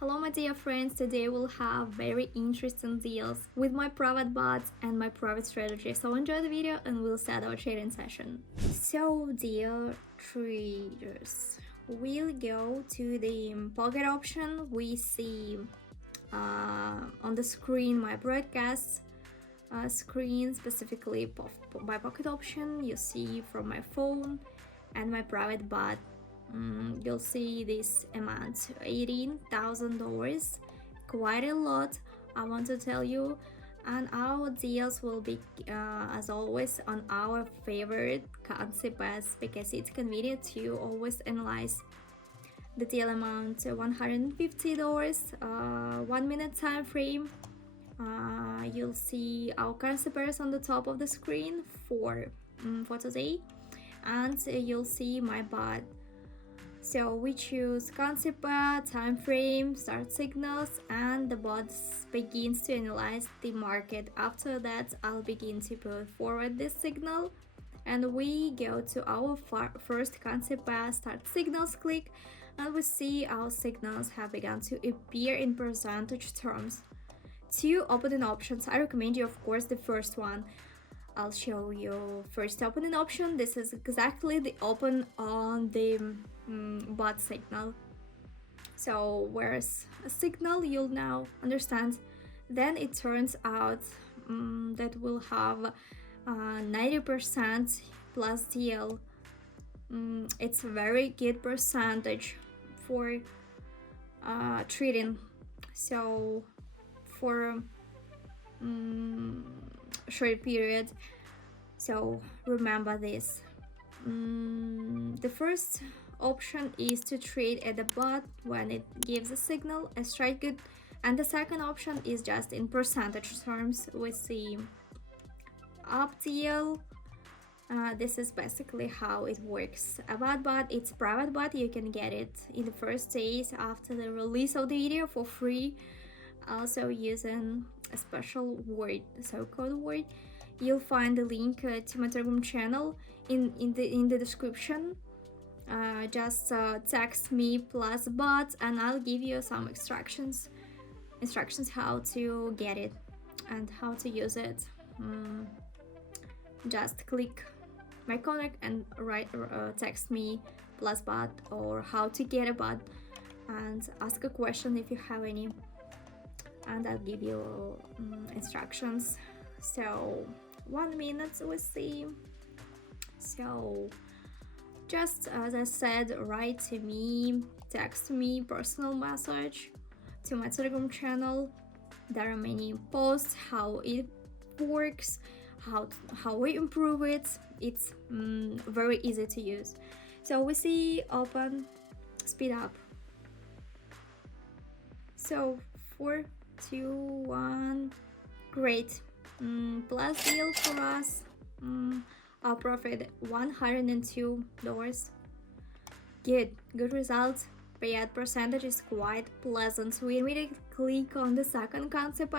Hello my dear friends, today we'll have very interesting deals with my private bots and my private strategy. So enjoy the video and we'll start our trading session. So dear traders, we'll go to the pocket option. We see on the screen my broadcast screen, specifically my pocket option. You see from my phone and my private bot. You'll see this amount, $18,000, quite a lot, I want to tell you. And our deals will be as always on our favorite concept because it's convenient to always analyze the deal amount. $150, 1 minute time frame. You'll see our currency pairs on the top of the screen for today, and you'll see my bot. So we choose concept pair, time frame, start signals, and the bot begins to analyze the market. After that, I'll begin to put forward this signal, and we go to our first concept pair, start signals, click, and we see our signals have begun to appear in percentage terms. Two opening options. I recommend you, of course, the first one. I'll show you first opening option. This is exactly the open on the bot signal. So where's a signal, you'll now understand. Then it turns out that we'll have 90% plus deal. It's a very good percentage for trading. So for short period. So remember this. The first option is to trade at the bot when it gives a signal, a strike good, and the second option is just in percentage terms. We see up deal. This is basically how it works. About bot, it's private bot. You can get it in the first days after the release of the video for free, also using a special word, so code word. You'll find the link to my Telegram channel in the description. Just text me plus bot and I'll give you some instructions how to get it and how to use it. Just click my contact and text me plus bot or how to get a bot, and ask a question if you have any, and I'll give you instructions. So 1 minute we see. So just as I said, write to me, text me, personal message to my Telegram channel. There are many posts how it works, how we improve it. It's very easy to use. So we see open, speed up. So 4, 2, 1, great. Plus deal for us. Our profit $102. Good result. Payout percentage is quite pleasant. We immediately click on the second concept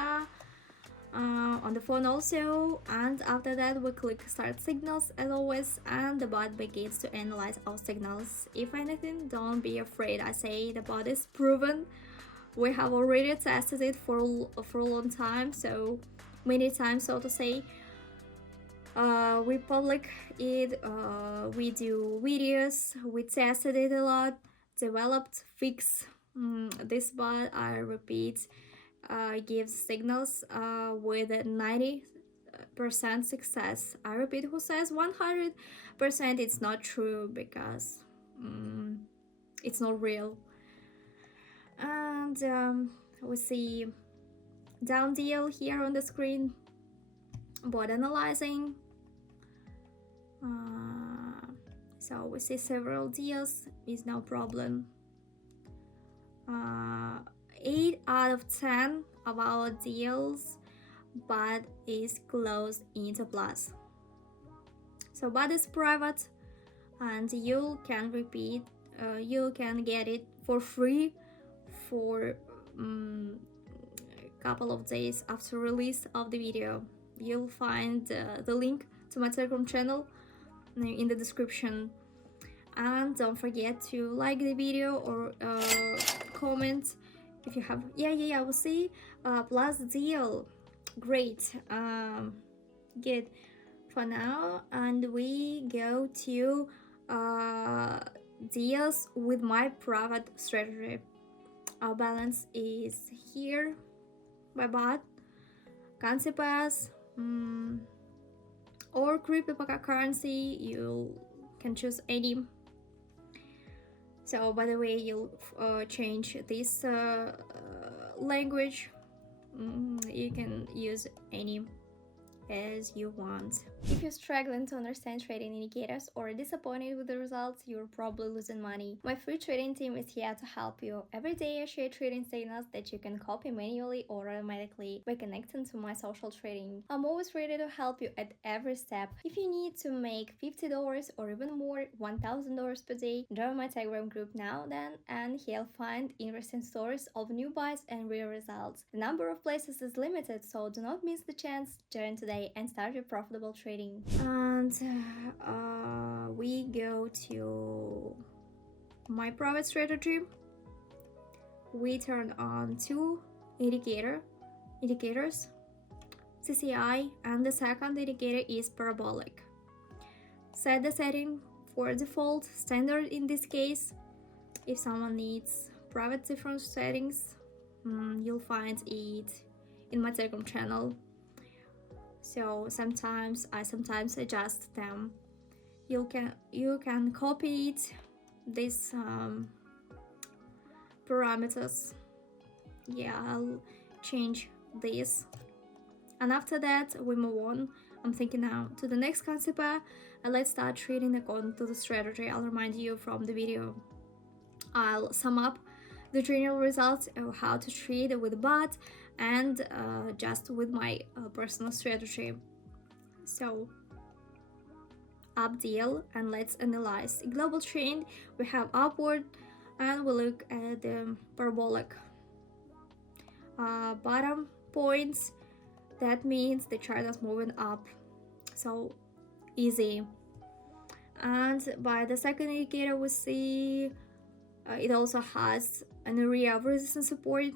on the phone also, and after that we click start signals as always, and the bot begins to analyze our signals. If anything, don't be afraid. I say the bot is proven. We have already tested it for a long time, so many times, so to say. We public it, we do videos, we tested it a lot, developed, fix this bot. I repeat, gives signals with a 90% success. I repeat, who says 100%? It's not true, because it's not real. And we see down deal here on the screen, bot analyzing. So we see several deals, is no problem. 8 out of 10 of our deals bot is closed into plus. So bot is private and you can repeat, you can get it for free for a couple of days after release of the video. You'll find the link to my Telegram channel in the description. And don't forget to like the video or comment If you have, yeah, we'll see. Plus deal, great. Good for now, and we go to uh, deals with my private strategy. Our balance is here by bot, currency pass, or cryptocurrency. You can choose any. So by the way, you'll change this language. You can use any as you want. If you're struggling to understand trading indicators or disappointed with the results, you're probably losing money. My free trading team is here to help you. Every day I share trading signals that you can copy manually or automatically by connecting to my social trading. I'm always ready to help you at every step. If you need to make $50 or even more, $1,000 per day, join my Telegram group now then, and you'll find interesting stories of new buys and real results. The number of places is limited, so do not miss the chance. Join today and start your profitable trading. And we go to my private strategy. We turn on two indicators, CCI, and the second indicator is parabolic. Set the setting for default standard in this case. If someone needs private different settings, you'll find it in my Telegram channel. So sometimes I adjust them. You can copy it, these parameters. Yeah, I'll change this, and after that we move on. I'm thinking now to the next concept, and let's start trading according to the strategy. I'll remind you from the video. I'll sum up the general results of how to trade with a bot and just with my personal strategy. So up deal, and let's analyze the global trend. We have upward, and we look at the parabolic bottom points. That means the chart is moving up, so easy. And by the second indicator we see it also has an area of resistance support.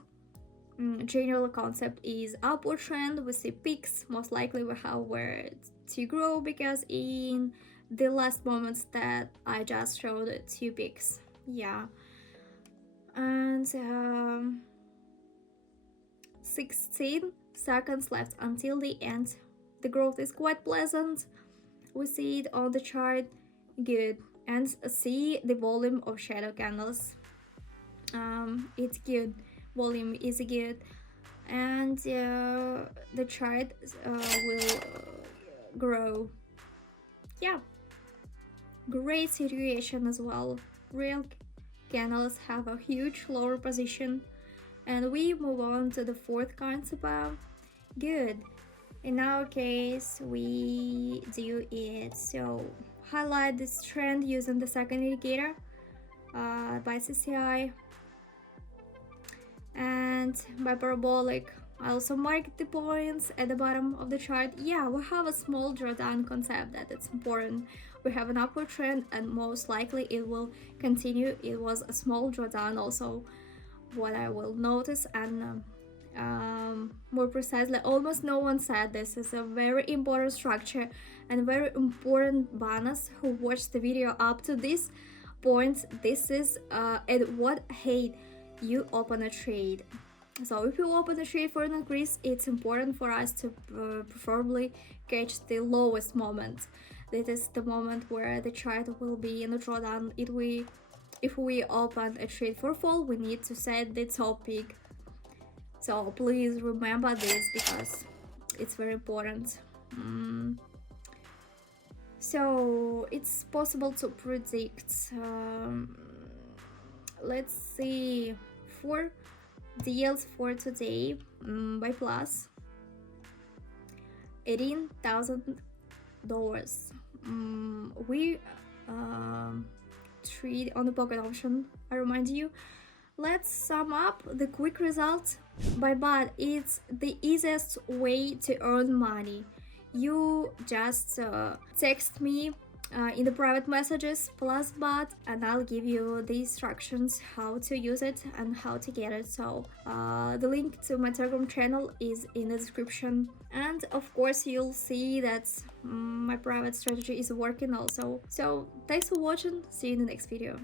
General concept is upward trend. We see peaks, most likely we have where to grow, because in the last moments that I just showed 2 peaks. Yeah, and 16 seconds left until the end. The growth is quite pleasant. We see it on the chart. Good. And see the volume of shadow candles. It's good. Volume is good, and the chart will grow. Yeah, great situation as well. Real candles have a huge lower position, and we move on to the fourth concept. Good. In our case, we do it. So highlight this trend using the second indicator by CCI, and by parabolic. I also mark the points at the bottom of the chart. Yeah, we have a small drawdown concept that it's important. We have an upward trend, and most likely it will continue. It was a small drawdown also, what I will notice, and more precisely, almost no one said this is a very important structure and very important bonus who watched the video up to this point. This is at what height you open a trade. So if you open a trade for an increase, it's important for us to preferably catch the lowest moment. This is the moment where the chart will be in a drawdown. If we open a trade for fall, we need to set the top peak. So please remember this, because it's very important. So it's possible to predict. Let's see, 4 deals for today by plus $18,000. We trade on the pocket option, I remind you. Let's sum up the quick results. By bot, it's the easiest way to earn money. You just text me in the private messages plus bot, and I'll give you the instructions how to use it and how to get it. So the link to my Telegram channel is in the description, and of course you'll see that my private strategy is working also. So thanks for watching, see you in the next video.